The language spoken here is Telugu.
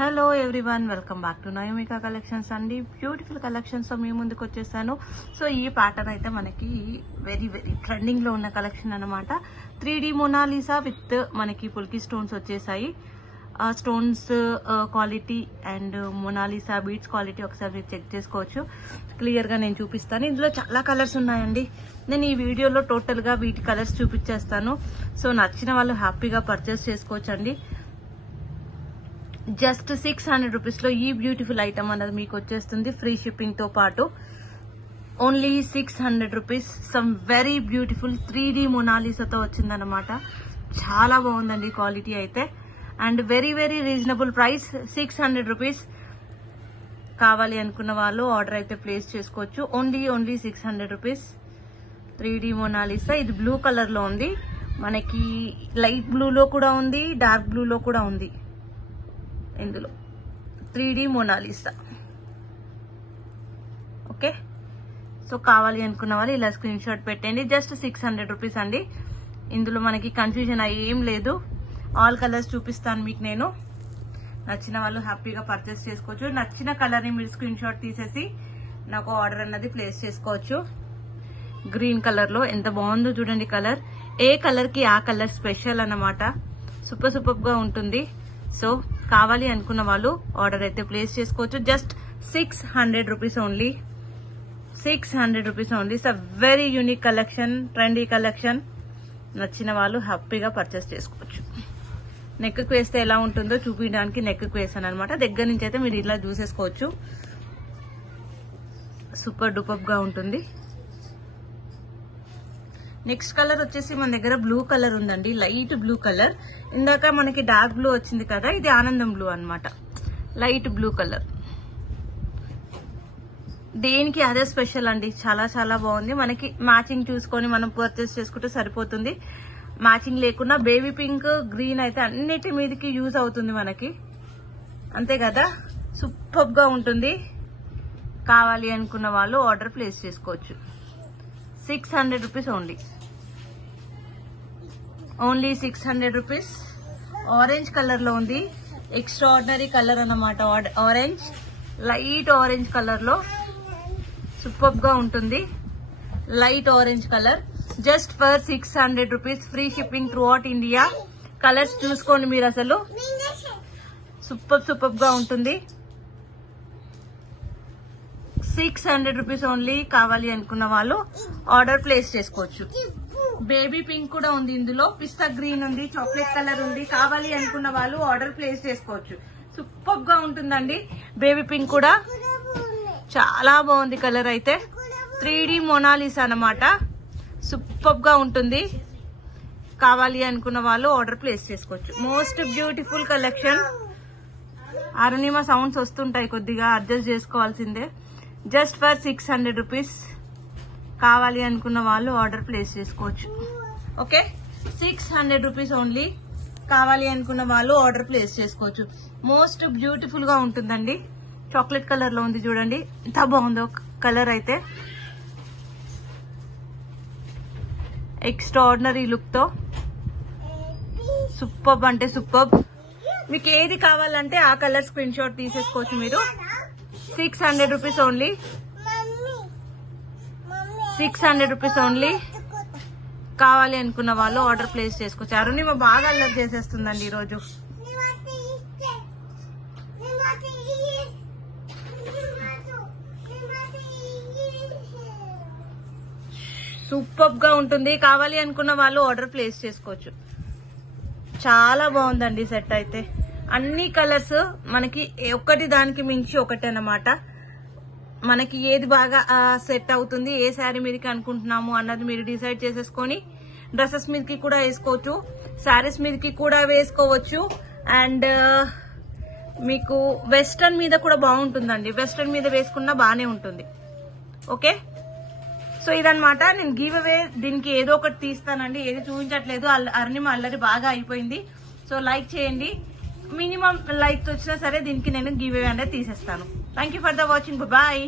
Hello everyone, welcome back to Nayomika collections అండి. బ్యూటిఫుల్ కలెక్షన్స్ మీ ముందుకు వచ్చేసాను. సో ఈ ప్యాటర్న్ అయితే మనకి వెరీ వెరీ ట్రెండింగ్ లో ఉన్న కలెక్షన్ అనమాట. 3D మొనాలిసా విత్ మనకి పుల్కి స్టోన్స్ వచ్చేసాయి. Stones quality and Mona Lisa beads quality ఒకసారి మీరు చెక్ చేసుకోవచ్చు. క్లియర్ గా నేను చూపిస్తాను. ఇందులో చాలా కలర్స్ ఉన్నాయండి. నేను ఈ వీడియోలో టోటల్ గా వీటి కలర్స్ చూపించేస్తాను. సో నచ్చిన వాళ్ళు హ్యాపీగా పర్చేస్ చేసుకోవచ్చు అండి. జస్ట్ 600 రూపీస్ లో ఈ బ్యూటిఫుల్ ఐటమ్ అనేది మీకు వచ్చేస్తుంది, ఫ్రీ షిప్పింగ్ తో పాటు. Only 600 rupees. Some very beautiful 3D మొనాలిసాతో వచ్చిందనమాట. చాలా బాగుందండి క్వాలిటీ అయితే. And very very reasonable price, 600 rupees. కావాలి అనుకున్న వాళ్ళు ఆర్డర్ అయితే ప్లేస్ చేసుకోవచ్చు. Only 600 rupees. 3D Mona Lisa. ఇది బ్లూ కలర్ లో ఉంది. మనకి లైట్ బ్లూలో కూడా ఉంది, డార్క్ బ్లూలో కూడా ఉంది. ఇందులో 3D మొనాలిసా. ఓకే, సో కావాలి అనుకున్న వాళ్ళు ఇలా స్క్రీన్ షాట్ పెట్టండి. జస్ట్ 600 రూపీస్ అండి. ఇందులో మనకి కన్ఫ్యూజన్ ఏం లేదు. ఆల్ కలర్స్ చూపిస్తాను మీకు నేను. నచ్చిన వాళ్ళు హ్యాపీగా పర్చేస్ చేసుకోవచ్చు. నచ్చిన కలర్ ని మీరు స్క్రీన్ షాట్ తీసేసి నాకు ఆర్డర్ అన్నది ప్లేస్ చేసుకోవచ్చు. గ్రీన్ కలర్ లో ఎంత బాగుందో చూడండి కలర్. ఏ కలర్ కి ఆ కలర్ స్పెషల్ అన్నమాట. సూపర్ గా ఉంటుంది. సో కావాలి అనుకున్న వాళ్ళు ఆర్డర్ అయితే ప్లేస్ చేసుకోవచ్చు. Just 600 rupees only. 600 rupees only. It's a very unique collection, trendy collection. నచ్చిన వాళ్ళు హ్యాపీగా పర్చేస్ చేసుకోవచ్చు. నెక్ కు వేస్తే ఎలా ఉంటుందో చూపించడానికి నెక్ కు వేసాను అనమాట. దగ్గర నుంచి అయితే మీరు ఇలా చూసేసుకోవచ్చు. సూపర్ డూపర్ గా ఉంటుంది. నెక్స్ట్ కలర్ వచ్చేసి మన దగ్గర బ్లూ కలర్ ఉందండి, లైట్ బ్లూ కలర్. ఇందాక మనకి డార్క్ బ్లూ వచ్చింది కదా, ఇది ఆనందం బ్లూ అన్నమాట. Light blue colour. దేనికి అదే స్పెషల్ అండి. చాలా చాలా బాగుంది. మనకి మ్యాచింగ్ చూసుకొని మనం పర్చేస్ చేసుకుంటే సరిపోతుంది. మ్యాచింగ్ లేకున్నా బేబీ పింక్, గ్రీన్ అయితే అన్నిటి మీదకి యూజ్ అవుతుంది మనకి. అంతే కదా, సూపర్ గా ఉంటుంది. కావాలి అనుకున్న వాళ్ళు ఆర్డర్ ప్లేస్ చేసుకోవచ్చు. 600 rupees only 600 rupees. Orange colour లో ఉంది. ఎక్స్ట్రాడినరీ కలర్ అన్నమాట. ఆరెంజ్, లైట్ ఆరెంజ్ కలర్ లో సూపర్ గా ఉంటుంది. Light orange colour. Just for 600 rupees. Free shipping through out India. Colours చూసుకోండి మీరు, అసలు సూపర్ గా ఉంటుంది. 600 రూపీస్ ఓన్లీ. కావాలి అనుకున్న వాళ్ళు ఆర్డర్ ప్లేస్ చేసుకోవచ్చు. బేబీ పింక్ కూడా ఉంది ఇందులో. పిస్తా గ్రీన్ ఉంది, చాక్లెట్ కలర్ ఉంది. కావాలి అనుకున్న వాళ్ళు ఆర్డర్ ప్లేస్ చేసుకోవచ్చు. సూపర్ గా ఉంటుందండి. బేబీ పింక్ కూడా చాలా బాగుంది కలర్ అయితే. 3D మొనాలిసా అన్నమాట. సూపర్ గా ఉంటుంది. కావాలి అనుకున్న వాళ్ళు ఆర్డర్ ప్లేస్ చేసుకోవచ్చు. Most beautiful collection. Arunima sounds వస్తుంటాయి, కొద్దిగా అడ్జస్ట్ చేసుకోవాల్సిందే. Just for 600 rupees. కావాలి అనుకున్న వాళ్ళు ఆర్డర్ ప్లేస్ చేసుకోవచ్చు. Okay, 600 rupees only. కావాలి అనుకున్న వాళ్ళు ఆర్డర్ ప్లేస్ చేసుకోవచ్చు. మోస్ట్ బ్యూటిఫుల్ గా ఉంటుందండి. చాక్లెట్ కలర్ లో ఉంది చూడండి, ఎంత బాగుందో కలర్ అయితే. ఎక్స్ట్రాడినరీ లుక్ తో సూపర్ అంటే సూపర్. మీకు ఏది కావాలంటే ఆ కలర్ స్క్రీన్ షాట్ తీసేసుకోవచ్చు మీరు. 600 రూపీస్ ఓన్లీ. 600 rupees only. కావాలి అనుకున్న వాళ్ళు ఆర్డర్ ప్లేస్ చేసుకోవచ్చు. అరుణిమ బాగా అల్లరి చేసేస్తుందండి ఈరోజు. సూపర్ గా ఉంటుంది. కావాలి అనుకున్న వాళ్ళు ఆర్డర్ ప్లేస్ చేసుకోవచ్చు. చాలా బాగుందండి సెట్ అయితే. అన్ని కలర్స్ మనకి ఒకటి దానికి మించి ఒకటి అన్నమాట. మనకి ఏది బాగా సెట్ అవుతుంది, ఏ శారీ మీదకి అనుకుంటున్నాము అన్నది మీరు డిసైడ్ చేసేసుకొని డ్రెస్సెస్ మీదకి కూడా వేసుకోవచ్చు, శారీస్ మీదకి కూడా వేసుకోవచ్చు. అండ్ మీకు వెస్టర్న్ మీద కూడా బాగుంటుందండి. వెస్టర్న్ మీద వేసుకున్నా బానే ఉంటుంది. ఓకే, సో ఇదన్నమాట. నేను గివ్ అవే దీనికి ఏదో ఒకటి తీస్తానండి. ఏది చూపించట్లేదు. అరుణిమ అల్లరి బాగా అయిపోయింది. సో లైక్ చేయండి. మినిమం లైక్ వచ్చినా సరే దీనికి నేను గివ్ అవే అనేది తీసేస్తాను. Thank you for the watching. Bye.